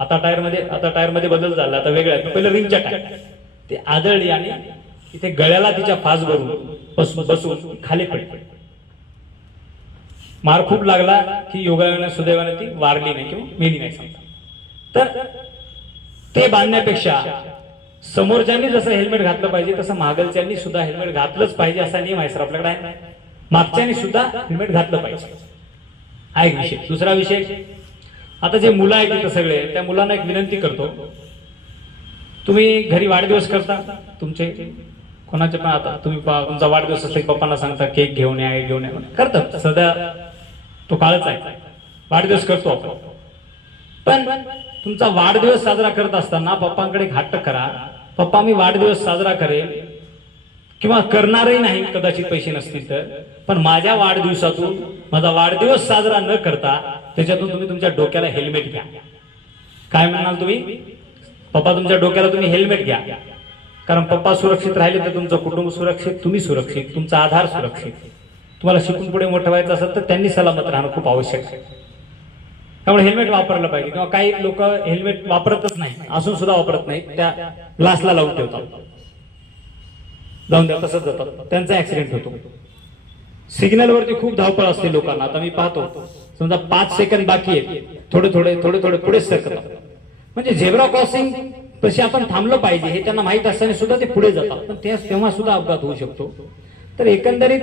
आता टायर मध्ये बदल झाला, आता वेगळं आहे. पहिलं रिंगच्या टायर ते आदळली आणि इथे गळ्याला तिच्या फास भरून बसून खाली पडली. मार खूप लागला की योगायोगाने सुदैवाने ती वारली नाही किंवा मेली नाही समजा. तर ते बांधण्यापेक्षा समोरच्यांनी जसं हेल्मेट घातलं पाहिजे तसं मागलच्यांनी सुद्धा हेल्मेट घातलंच पाहिजे असा नियम आहे सर आपल्याकडे आहे. मागच्यांनी सुद्धा हेल्मेट घातलं पाहिजे हा एक विषय. दुसरा विषय, आता जे मुलं आहेत तिथं सगळे, त्या मुलांना एक विनंती करतो, तुम्ही घरी वाढदिवस करता तुमचे कोणाचे पण, आता तुम्ही तुमचा वाढदिवस असले पप्पांना सांगता केक घेऊन या, घेऊन या, करतात सध्या तो काळच आहे, वाढदिवस करतो आपण. पण तुमचा वाढदिवस साजरा करत असताना पप्पांकडे हट्ट करा, पप्पा मी वाढदिवस साजरा करेन किंवा करणारही नाही कदाचित पैसे नसतील तर, पण माझ्या वाढदिवसातून माझा वाढदिवस साजरा न करता त्याच्यातून तुम्ही तुमच्या डोक्याला हेल्मेट घ्या. काय म्हणाल तुम्ही? पप्पा तुमच्या डोक्याला तुम्ही हेल्मेट घ्या, कारण पप्पा सुरक्षित राहिले तर तुमचं कुटुंब सुरक्षित, तुम्ही सुरक्षित, तुमचा आधार सुरक्षित. तुम्हाला शिकून पुढे मोठं व्हायचं असेल तर त्यांनी सलामत राहणं खूप आवश्यक आहे. त्यामुळे हेल्मेट वापरलं पाहिजे. किंवा काही लोक हेल्मेट वापरतच नाही, असून सुद्धा वापरत नाही, त्या ग्लासला लावून ठेवतात, जाऊन द्या तसंच जातात, त्यांचा ऍक्सिडेंट होतो. सिग्नल वरती खूप धावपळ असते लोकांना. आता मी पाहतो समजा 5 सेकंद बाकी आहेत, थोडे थोडे पुढे सरकतात. म्हणजे झेब्रा क्रॉसिंग तशी आपण थांबलं पाहिजे हे त्यांना माहित असताना सुद्धा ते पुढे जातात, पण तेव्हा सुद्धा अपघात होऊ शकतो. तर एकंदरीत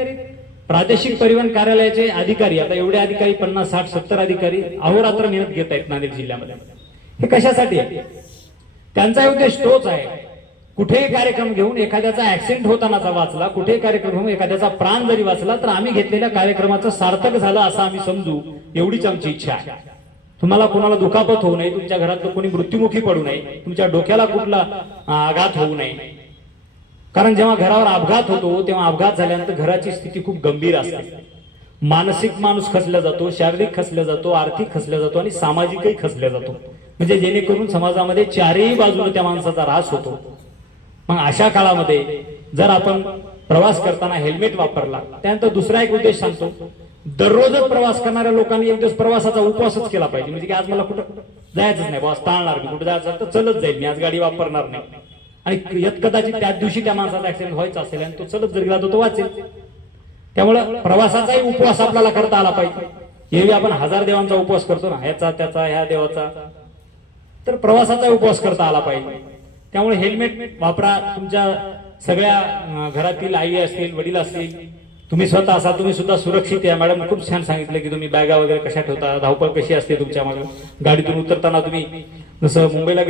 प्रादेशिक परिवहन कार्यालयाचे अधिकारी, आता एवढे अधिकारी 50, 60, 70 अधिकारी अहोरात्र मेहनत घेत आहेत नांदेड जिल्ह्यामध्ये. हे कशासाठी आहे? त्यांचा उद्देश तोच आहे, कुठेही कार्यक्रम घेऊन एखाद्याचा ऍक्सिडेंट होतानाचा वाचला, कुठेही कार्यक्रम घेऊन एखाद्याचा प्राण जरी वाचला तर आम्ही घेतलेल्या कार्यक्रमाचं सार्थक झालं असं आम्ही समजू, एवढीच आमची इच्छा आहे. तुम्हाला कोणाला दुखापत होऊ नये, तुमच्या घरातलं कोणी मृत्युमुखी पडू नये, तुमच्या डोक्याला कुठला आघात होऊ नये. कारण जेव्हा घरावर अपघात होतो तेव्हा अपघात झाल्यानंतर घराची स्थिती खूप गंभीर असते. मानसिक माणूस खचला जातो, शारीरिक खचला जातो, आर्थिक खचला जातो आणि सामाजिकही खचला जातो. म्हणजे जेणेकरून समाजामध्ये चारही बाजूने त्या माणसाचा ऱ्हास होतो. मग अशा काळामध्ये जर आपण प्रवास करताना हेल्मेट वापरला, त्यानंतर दुसरा एक उद्देश सांगतो, दररोजच प्रवास करणाऱ्या लोकांनी एक दिवस प्रवासाचा उपवासच केला पाहिजे. म्हणजे की आज मला कुठं जायचंच नाही, बस टाळणार, कुठं जायचं तर चलत जाईल, मी आज गाडी वापरणार नाही. आणि यत कदाचित त्याच दिवशी त्या माणसाचा ऍक्सिडेंट व्हायचा असेल आणि तो चलत जर गेला तर तो वाचेल. त्यामुळं प्रवासाचाही उपवास आपल्याला करता आला पाहिजे. एरवी आपण 1000 देवांचा उपवास करतो ना, ह्याचा त्याचा ह्या देवाचा, तर प्रवासाचा उपवास करता आला पाहिजे. त्यामुळे हेल्मेट वापरा. तुमच्या सगळ्या घरातील आई असतील, वडील असतील, तुम्ही स्वतः असाल, तुम्ही सुद्धा सुरक्षित या. मॅडम खूप छान सांगितलं की तुम्ही बॅगा वगैरे कशा ठेवता, धावपळ कशी असते तुमच्या मागे, गाडीतून उतरताना तुम्ही जसं मुंबईला